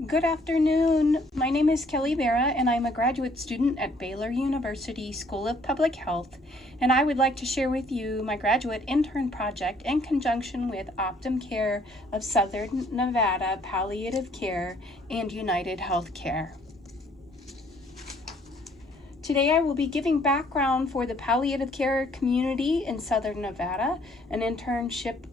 Good afternoon. My name is Kelly Vera, and I'm a graduate student at Baylor University School of Public Health, and I would like to share with you my graduate intern project in conjunction with Optum Care of Southern Nevada Palliative Care and United Healthcare. Today I will be giving background for the palliative care community in Southern Nevada, an internship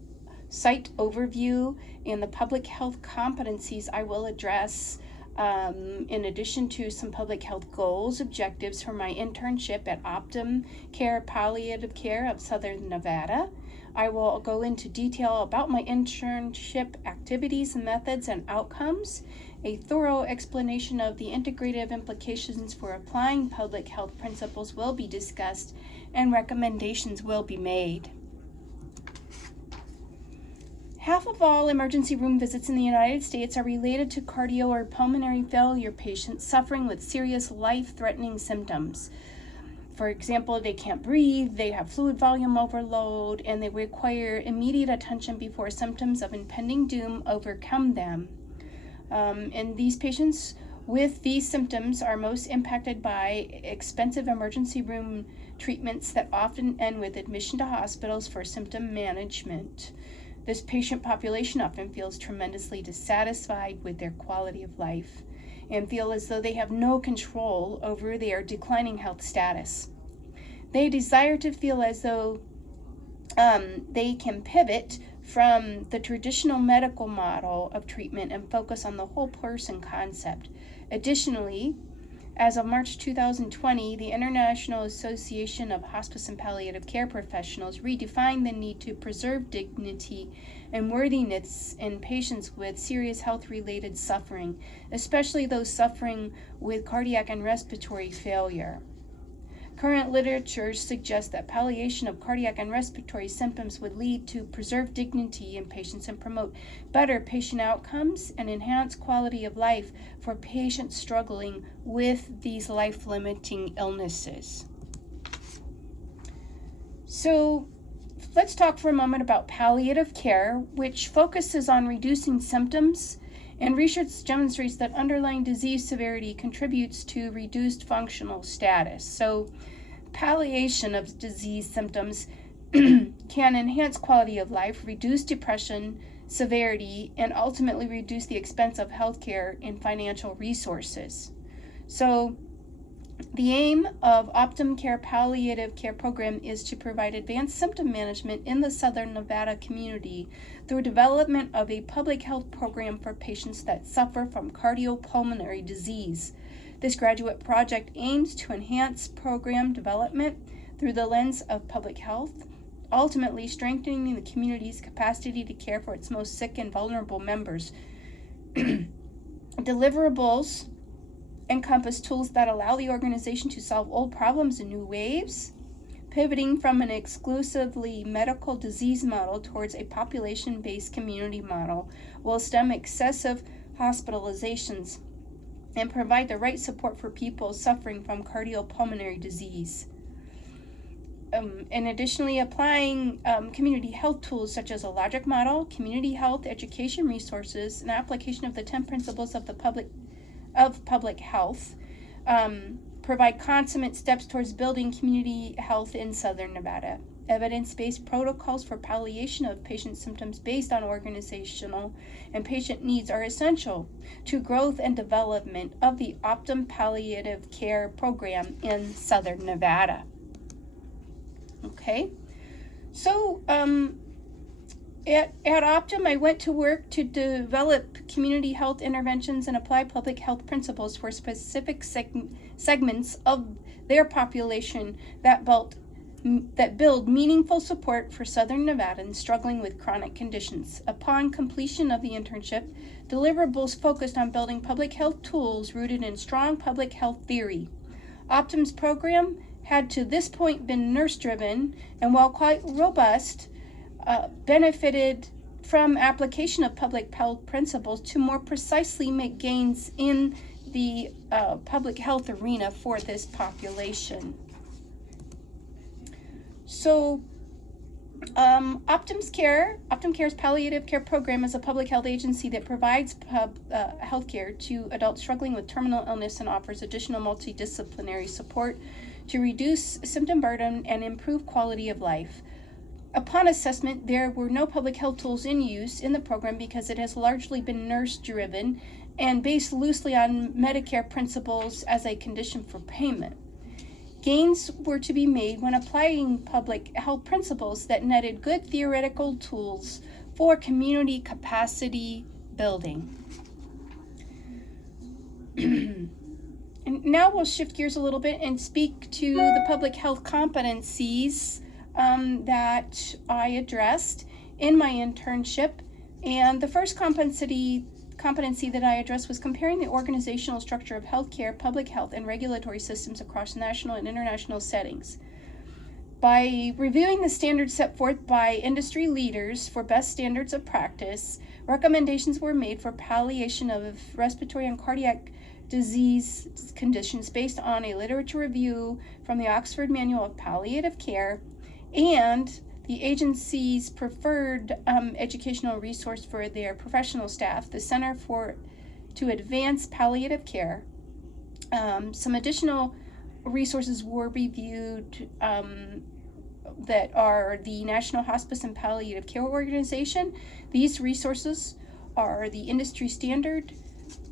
site overview, and the public health competencies I will address, in addition to some public health goals, objectives for my internship at Optum Care Palliative Care of Southern Nevada. I will go into detail about my internship activities, methods, and outcomes. A thorough explanation of the integrative implications for applying public health principles will be discussed, and recommendations will be made. Half of all emergency room visits in the United States are related to cardio or pulmonary failure patients suffering with serious life-threatening symptoms. For example, they can't breathe, they have fluid volume overload, and they require immediate attention before symptoms of impending doom overcome them. And these patients with these symptoms are most impacted by expensive emergency room treatments that often end with admission to hospitals for symptom management. This patient population often feels tremendously dissatisfied with their quality of life and feel as though they have no control over their declining health status. They desire to feel as though they can pivot from the traditional medical model of treatment and focus on the whole person concept. Additionally, as of March 2020, the International Association of Hospice and Palliative Care Professionals redefined the need to preserve dignity and worthiness in patients with serious health-related suffering, especially those suffering with cardiac and respiratory failure. Current literature suggests that palliation of cardiac and respiratory symptoms would lead to preserved dignity in patients and promote better patient outcomes and enhance quality of life for patients struggling with these life-limiting illnesses. So let's talk for a moment about palliative care, which focuses on reducing symptoms, and research demonstrates that underlying disease severity contributes to reduced functional status. So palliation of disease symptoms can enhance quality of life, reduce depression severity, and ultimately reduce the expense of healthcare and financial resources. So the aim of Optum Care Palliative Care Program is to provide advanced symptom management in the Southern Nevada community through development of a public health program for patients that suffer from cardiopulmonary disease. This graduate project aims to enhance program development through the lens of public health, ultimately strengthening the community's capacity to care for its most sick and vulnerable members. Deliverables encompass tools that allow the organization to solve old problems in new ways, pivoting from an exclusively medical disease model towards a population-based community model will stem excessive hospitalizations and provide the right support for people suffering from cardiopulmonary disease. And additionally, applying community health tools such as a logic model, community health education resources, and application of the 10 principles of public health provide consummate steps towards building community health in Southern Nevada. Evidence-based protocols for palliation of patient symptoms based on organizational and patient needs are essential to growth and development of the Optum Palliative Care Program in Southern Nevada. Okay, so at Optum, I went to work to develop community health interventions and apply public health principles for specific segments of their population that build meaningful support for Southern Nevadans struggling with chronic conditions. Upon completion of the internship, deliverables focused on building public health tools rooted in strong public health theory. Optum's program had to this point been nurse-driven, and while quite robust, benefited from application of public health principles to more precisely make gains in the public health arena for this population. So Optum Care's palliative care program is a public health agency that provides health care to adults struggling with terminal illness and offers additional multidisciplinary support to reduce symptom burden and improve quality of life. Upon assessment, there were no public health tools in use in the program because it has largely been nurse-driven and based loosely on Medicare principles as a condition for payment. Gains were to be made when applying public health principles that netted good theoretical tools for community capacity building. And now we'll shift gears a little bit and speak to the public health competencies that I addressed in my internship. And the first competency that I addressed was comparing the organizational structure of healthcare, public health, and regulatory systems across national and international settings. By reviewing the standards set forth by industry leaders for best standards of practice, recommendations were made for palliation of respiratory and cardiac disease conditions based on a literature review from the Oxford Manual of Palliative Care and the agency's preferred educational resource for their professional staff, the Center to Advance Palliative Care. Some additional resources were reviewed that are the National Hospice and Palliative Care Organization. These resources are the industry standard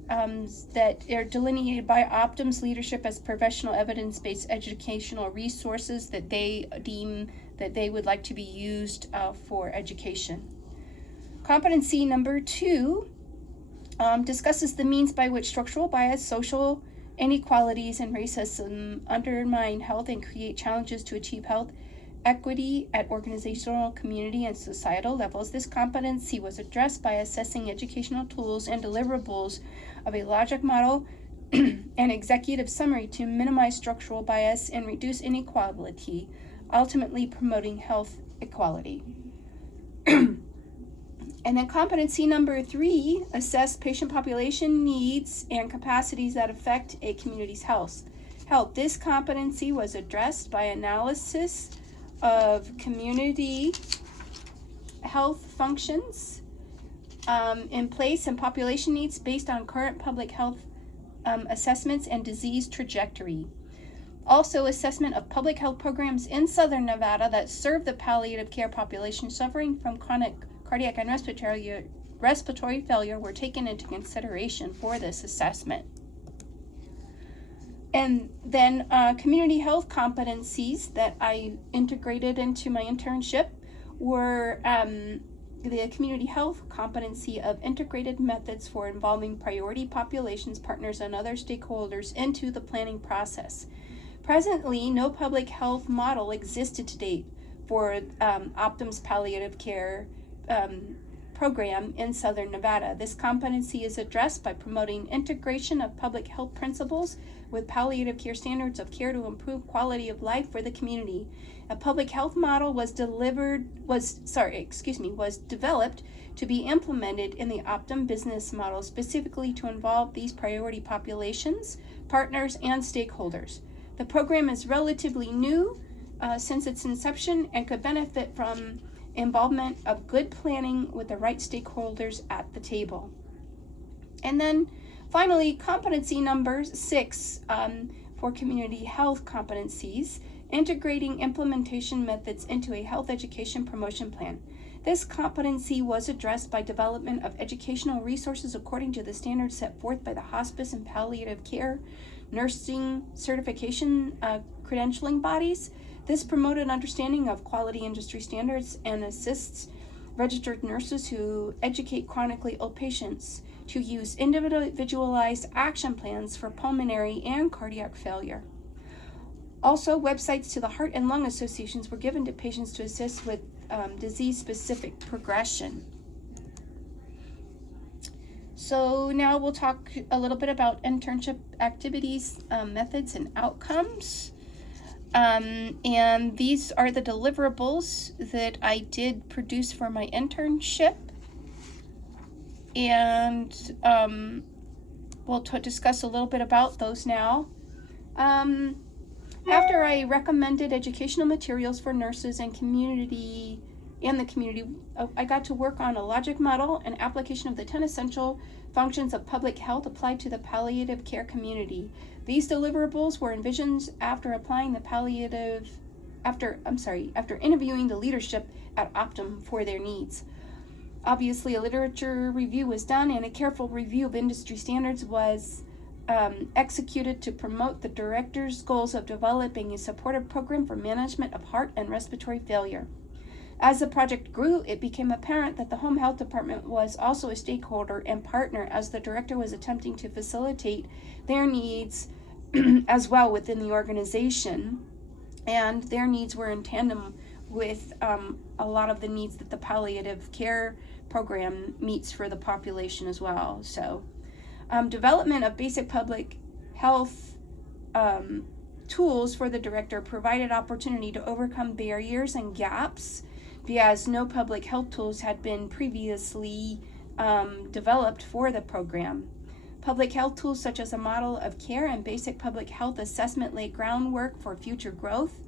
that are delineated by Optum's leadership as professional evidence-based educational resources that they deem that they would like to be used for education. Competency number 2 discusses the means by which structural bias, social inequalities, and racism undermine health and create challenges to achieve health equity at organizational, community, and societal levels. This competency was addressed by assessing educational tools and deliverables of a logic model and executive summary to minimize structural bias and reduce inequality, ultimately promoting health equality. And then competency number 3, assess patient population needs and capacities that affect a community's health. This competency was addressed by analysis of community health functions in place and population needs based on current public health assessments and disease trajectory. Also, assessment of public health programs in Southern Nevada that serve the palliative care population suffering from chronic cardiac and respiratory failure were taken into consideration for this assessment. And then community health competencies that I integrated into my internship were the community health competency of integrated methods for involving priority populations, partners, and other stakeholders into the planning process. Presently, no public health model existed to date for Optum's palliative care program in Southern Nevada. This competency is addressed by promoting integration of public health principles with palliative care standards of care to improve quality of life for the community. A public health model was developed to be implemented in the Optum business model, specifically to involve these priority populations, partners, and stakeholders. The program is relatively new since its inception and could benefit from involvement of good planning with the right stakeholders at the table. And then finally, competency number 6 for community health competencies, integrating implementation methods into a health education promotion plan. This competency was addressed by development of educational resources according to the standards set forth by the hospice and palliative care nursing certification credentialing bodies. This promoted understanding of quality industry standards and assists registered nurses who educate chronically ill patients to use individualized action plans for pulmonary and cardiac failure. Also, websites to the Heart and Lung Associations were given to patients to assist with disease-specific progression. So now we'll talk a little bit about internship activities, methods, and outcomes. And these are the deliverables that I did produce for my internship. And we'll discuss a little bit about those now. After I recommended educational materials for nurses and community and the community. I got to work on a logic model and application of the 10 essential functions of public health applied to the palliative care community. These deliverables were envisioned after applying the after interviewing the leadership at Optum for their needs. Obviously, a literature review was done, and a careful review of industry standards was executed to promote the director's goals of developing a supportive program for management of heart and respiratory failure. As the project grew, it became apparent that the home health department was also a stakeholder and partner, as the director was attempting to facilitate their needs as well within the organization, and their needs were in tandem with a lot of the needs that the palliative care program meets for the population as well. So development of basic public health tools for the director provided opportunity to overcome barriers and gaps, because no public health tools had been previously developed for the program. Public health tools such as a model of care and basic public health assessment laid groundwork for future growth.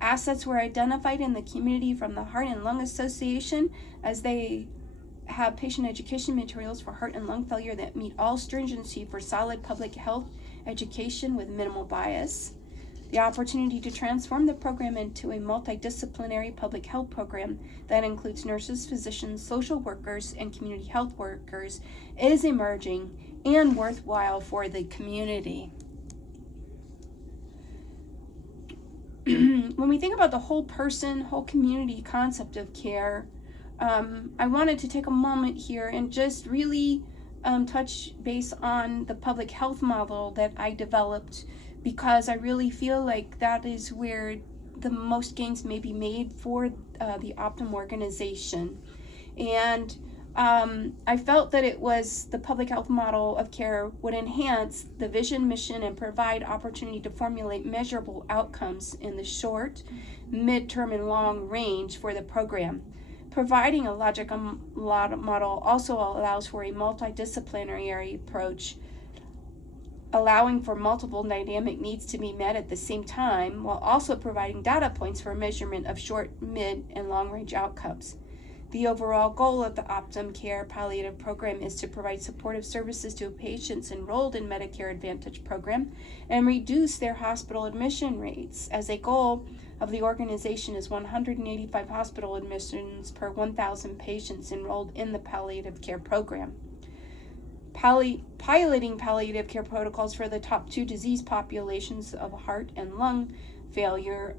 Assets were identified in the community from the Heart and Lung Association, as they have patient education materials for heart and lung failure that meet all stringency for solid public health education with minimal bias. The opportunity to transform the program into a multidisciplinary public health program that includes nurses, physicians, social workers, and community health workers is emerging and worthwhile for the community. When we think about the whole person, whole community concept of care, I wanted to take a moment here and just really touch base on the public health model that I developed, because I really feel like that is where the most gains may be made for the Optum organization. And I felt that it was the public health model of care would enhance the vision, mission, and provide opportunity to formulate measurable outcomes in the short, midterm, and long range for the program. Providing a logic model also allows for a multidisciplinary approach, allowing for multiple dynamic needs to be met at the same time, while also providing data points for measurement of short, mid, and long-range outcomes. The overall goal of the Optum Care Palliative Program is to provide supportive services to patients enrolled in Medicare Advantage program and reduce their hospital admission rates, as a goal of the organization is 185 hospital admissions per 1,000 patients enrolled in the palliative care program. Piloting palliative care protocols for the top 2 disease populations of heart and lung failure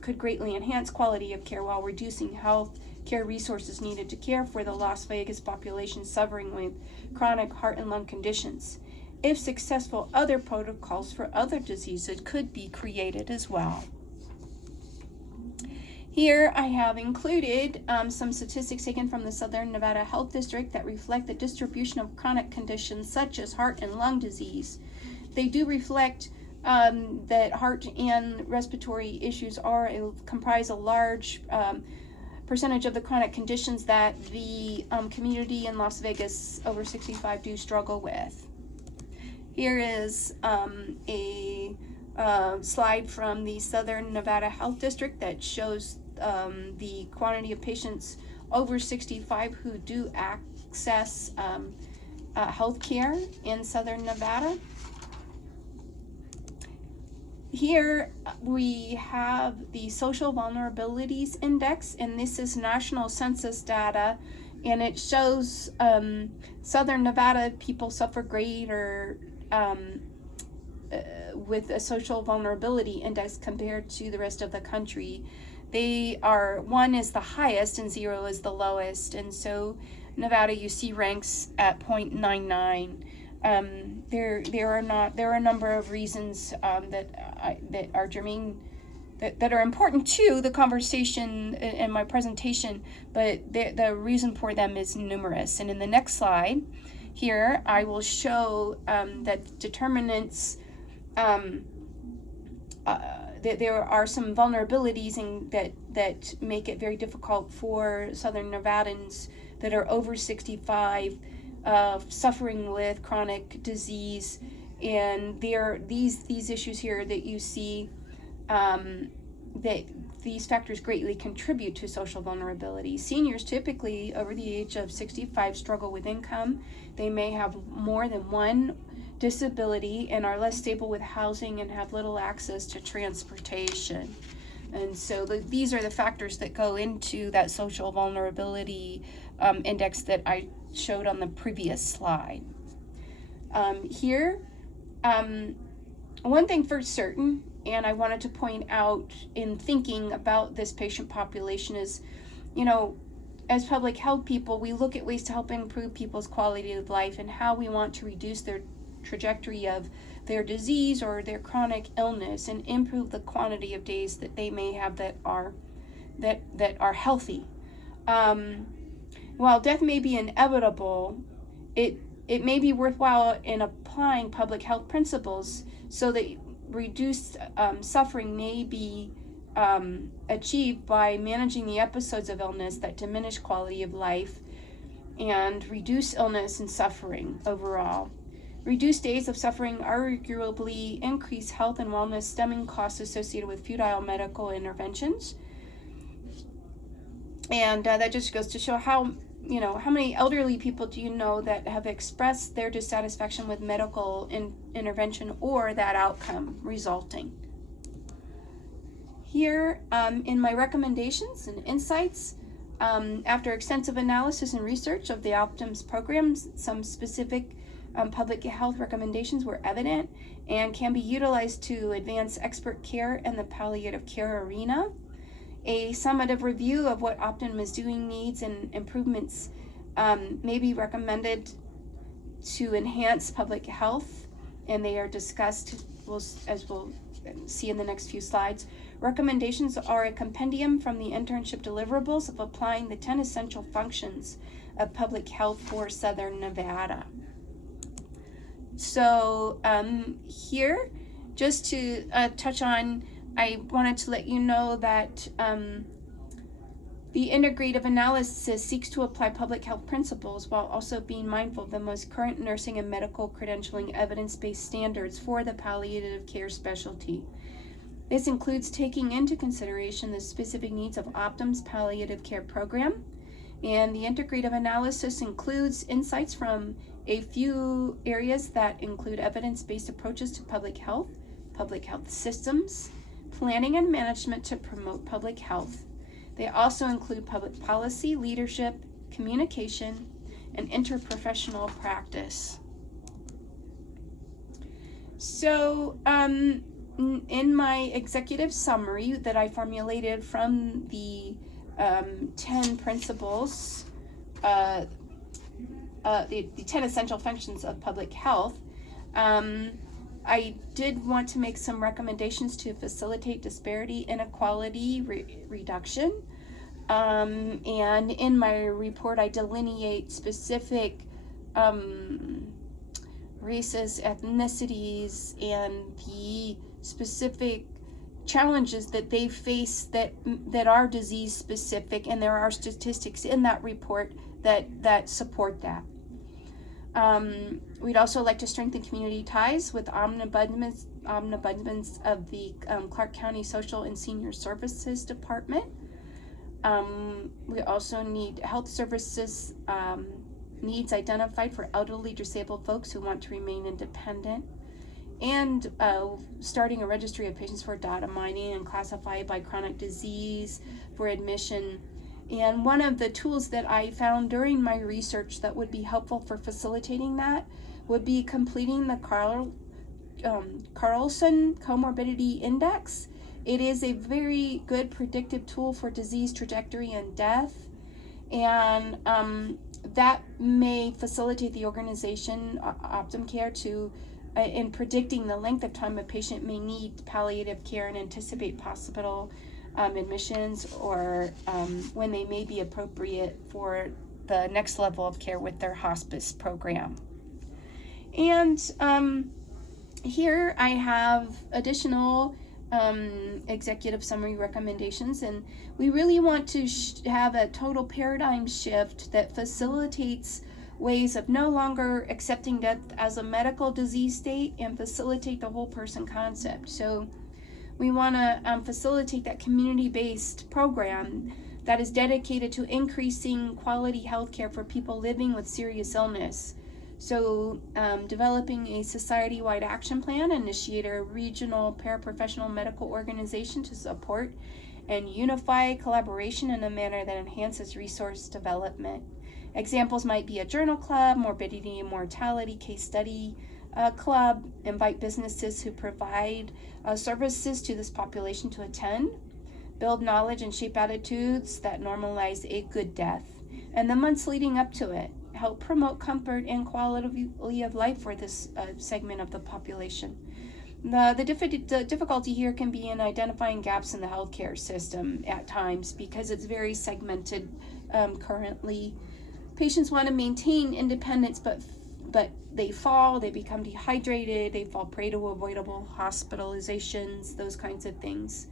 could greatly enhance quality of care while reducing health care resources needed to care for the Las Vegas population suffering with chronic heart and lung conditions. If successful, other protocols for other diseases could be created as well. Here I have included some statistics taken from the Southern Nevada Health District that reflect the distribution of chronic conditions such as heart and lung disease. They do reflect that heart and respiratory issues comprise a large percentage of the chronic conditions that the community in Las Vegas over 65 do struggle with. Here is a slide from the Southern Nevada Health District that shows the quantity of patients over 65 who do access health care in Southern Nevada. Here we have the Social Vulnerabilities Index, and this is national census data, and it shows Southern Nevada people suffer greater with a social vulnerability index compared to the rest of the country. They are, 1 is the highest and 0 is the lowest, and so Nevada, you see, ranks at 0.99. There are a number of reasons that are germane, that are important to the conversation in my presentation, but the reason for them is numerous. And in the next slide here, I will show that determinants, that there are some vulnerabilities that make it very difficult for Southern Nevadans that are over 65 suffering with chronic disease. And there are these issues here that you see that these factors greatly contribute to social vulnerability. Seniors typically over the age of 65 struggle with income. They may have more than one disability and are less stable with housing and have little access to transportation. And so these are the factors that go into that social vulnerability index that I showed on the previous slide. Here, one thing for certain, and I wanted to point out in thinking about this patient population is, as public health people, we look at ways to help improve people's quality of life and how we want to reduce their trajectory of their disease or their chronic illness and improve the quantity of days that they may have that are healthy. While death may be inevitable, it may be worthwhile in applying public health principles so that reduced suffering may be achieved by managing the episodes of illness that diminish quality of life and reduce illness and suffering overall. Reduced days of suffering arguably increase health and wellness stemming costs associated with futile medical interventions. And that just goes to show how many elderly people do you know that have expressed their dissatisfaction with medical intervention or that outcome resulting. Here in my recommendations and insights, after extensive analysis and research of the Optum's programs, some specific public health recommendations were evident and can be utilized to advance expert care in the palliative care arena. A summative review of what Optum is doing needs and improvements may be recommended to enhance public health, and they are discussed as we'll see in the next few slides. Recommendations are a compendium from the internship deliverables of applying the 10 essential functions of public health for Southern Nevada. So here, just to touch on, I wanted to let you know that the integrative analysis seeks to apply public health principles while also being mindful of the most current nursing and medical credentialing evidence-based standards for the palliative care specialty. This includes taking into consideration the specific needs of Optum's palliative care program, and the integrative analysis includes insights from a few areas that include evidence-based approaches to public health systems, planning and management to promote public health. They also include public policy, leadership, communication, and interprofessional practice. So, in my executive summary that I formulated from the 10 principles, the 10 essential functions of public health, I did want to make some recommendations to facilitate disparity inequality reduction. And in my report, I delineate specific races, ethnicities, and the specific challenges that they face that are disease specific, and there are statistics in that report that support that. We'd also like to strengthen community ties with ombudsmen of the Clark County Social and Senior Services Department. We also need health services needs identified for elderly disabled folks who want to remain independent, and starting a registry of patients for data mining and classified by chronic disease for admission. And one of the tools that I found during my research that would be helpful for facilitating that would be completing the Carlson Comorbidity Index. It is a very good predictive tool for disease trajectory and death, and that may facilitate the organization, Optum Care, to in predicting the length of time a patient may need palliative care and anticipate hospital admissions, or when they may be appropriate for the next level of care with their hospice program. And here I have additional executive summary recommendations, and we really want to have a total paradigm shift that facilitates ways of no longer accepting death as a medical disease state and facilitate the whole person concept. So We want to facilitate that community-based program that is dedicated to increasing quality health care for people living with serious illness. So developing a society-wide action plan, initiate a regional paraprofessional medical organization to support and unify collaboration in a manner that enhances resource development. Examples might be a journal club, morbidity and mortality case study club, invite businesses who provide services to this population to attend, build knowledge and shape attitudes that normalize a good death. And the months leading up to it, help promote comfort and quality of life for this segment of the population. The difficulty here can be in identifying gaps in the healthcare system at times because it's very segmented currently. Patients want to maintain independence, but they fall, they become dehydrated, they fall prey to avoidable hospitalizations, those kinds of things.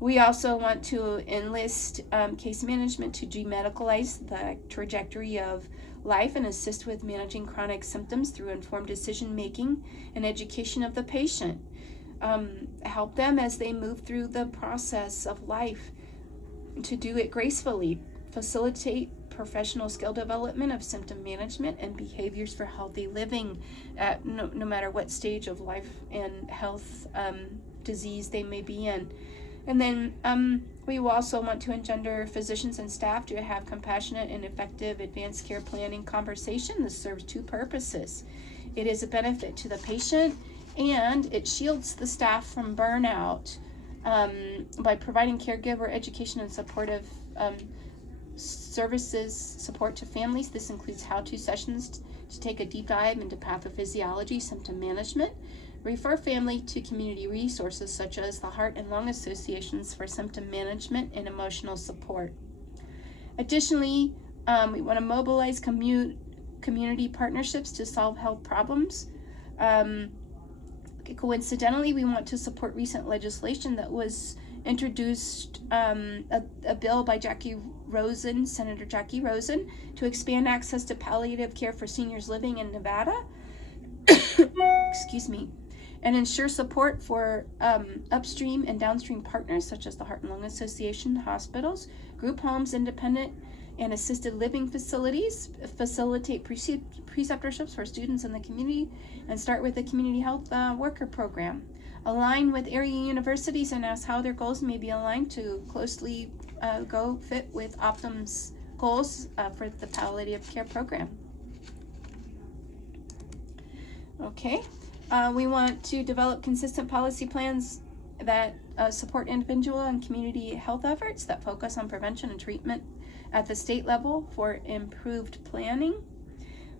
We also want to enlist case management to demedicalize the trajectory of life and assist with managing chronic symptoms through informed decision making and education of the patient. Help them as they move through the process of life to do it gracefully. Facilitate professional skill development of symptom management and behaviors for healthy living at no matter what stage of life and health disease they may be in. And then we will also want to engender physicians and staff to have compassionate and effective advanced care planning conversation. This serves two purposes. It is a benefit to the patient and it shields the staff from burnout by providing caregiver education and supportive services support to families. This includes how-to sessions to take a deep dive into pathophysiology, symptom management, refer family to community resources such as the Heart and Lung Associations for symptom management and emotional support. Additionally, we want to mobilize community partnerships to solve health problems. Coincidentally, we want to support recent legislation that was introduced, a bill by Senator Jackie Rosen, to expand access to palliative care for seniors living in Nevada. Excuse me. And ensure support for upstream and downstream partners such as the Heart and Lung Association, hospitals, group homes, independent and assisted living facilities, facilitate preceptorships for students in the community, and start with the community health worker program. Align with area universities and ask how their goals may be aligned to closely go fit with Optum's goals for the palliative care program. Okay. We want to develop consistent policy plans that support individual and community health efforts that focus on prevention and treatment at the state level for improved planning.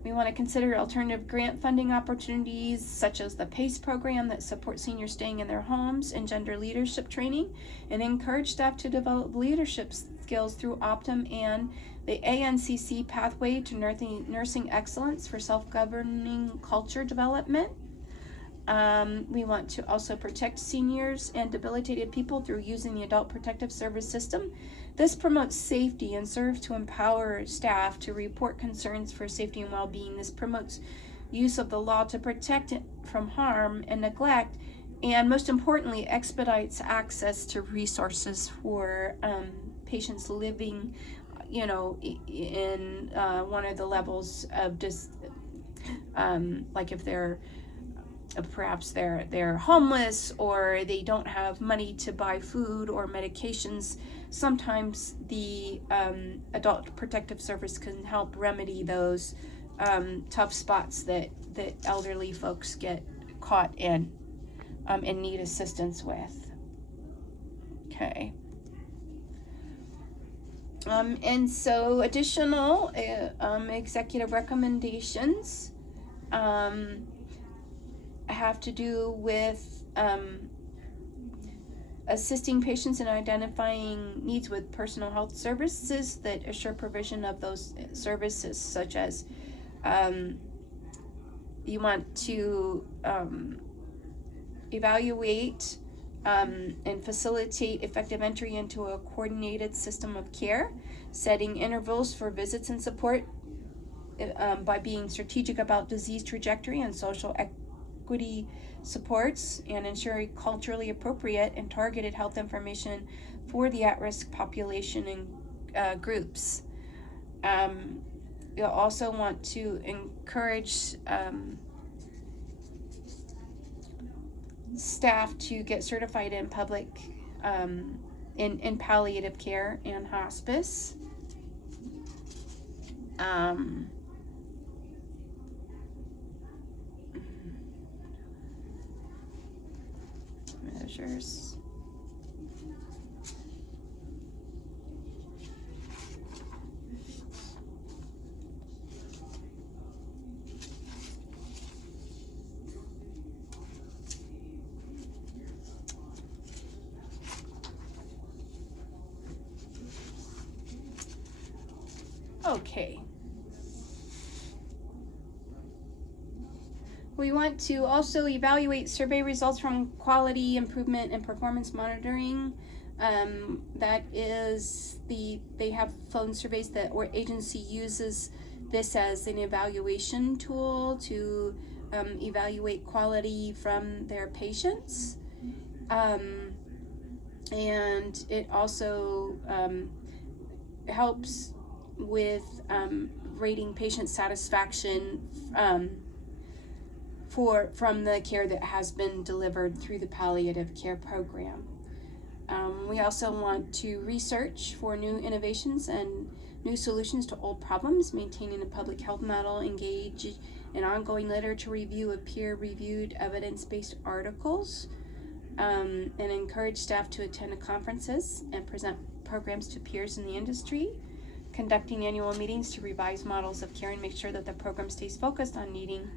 We want to consider alternative grant funding opportunities such as the PACE program that supports seniors staying in their homes and gender leadership training, and encourage staff to develop leadership skills through Optum and the ANCC pathway to nursing excellence for self-governing culture development. We want to also protect seniors and debilitated people through using the Adult Protective Service System. This promotes safety and serves to empower staff to report concerns for safety and well-being. This promotes use of the law to protect it from harm and neglect, and most importantly, expedites access to resources for patients living, in one of the levels of like if they're perhaps they're homeless or they don't have money to buy food or medications. Sometimes the Adult Protective Service can help remedy those tough spots that elderly folks get caught in and need assistance with. Okay. And so additional executive recommendations have to do with assisting patients in identifying needs with personal health services that assure provision of those services, such as you want to evaluate and facilitate effective entry into a coordinated system of care, setting intervals for visits and support by being strategic about disease trajectory and social equity supports and ensure culturally appropriate and targeted health information for the at-risk population and groups. You'll also want to encourage staff to get certified in public in palliative care and hospice. Measures. Okay. We want to also evaluate survey results from quality improvement and performance monitoring. That is they have phone surveys that or agency uses this as an evaluation tool to evaluate quality from their patients. And it also helps with rating patient satisfaction from the care that has been delivered through the palliative care program. We also want to research for new innovations and new solutions to old problems, maintaining a public health model, engage in ongoing literature review of peer-reviewed evidence-based articles, and encourage staff to attend conferences and present programs to peers in the industry, conducting annual meetings to revise models of care and make sure that the program stays focused on meeting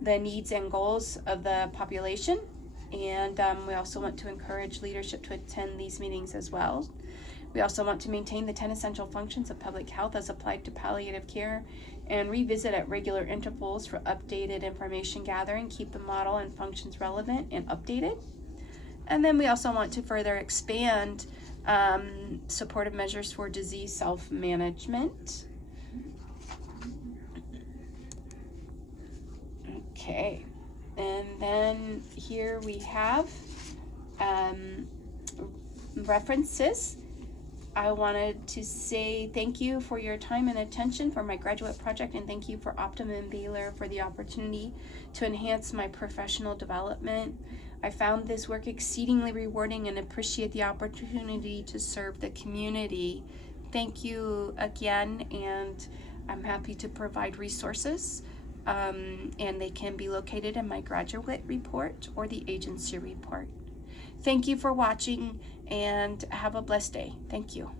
the needs and goals of the population. And we also want to encourage leadership to attend these meetings as well. We also want to maintain the 10 essential functions of public health as applied to palliative care and revisit at regular intervals for updated information gathering, keep the model and functions relevant and updated. And then we also want to further expand supportive measures for disease self-management. Okay, and then here we have references. I wanted to say thank you for your time and attention for my graduate project, and thank you for Optum and Baylor for the opportunity to enhance my professional development. I found this work exceedingly rewarding and appreciate the opportunity to serve the community. Thank you again, and I'm happy to provide resources. And they can be located in my graduate report or the agency report. Thank you for watching and have a blessed day. Thank you.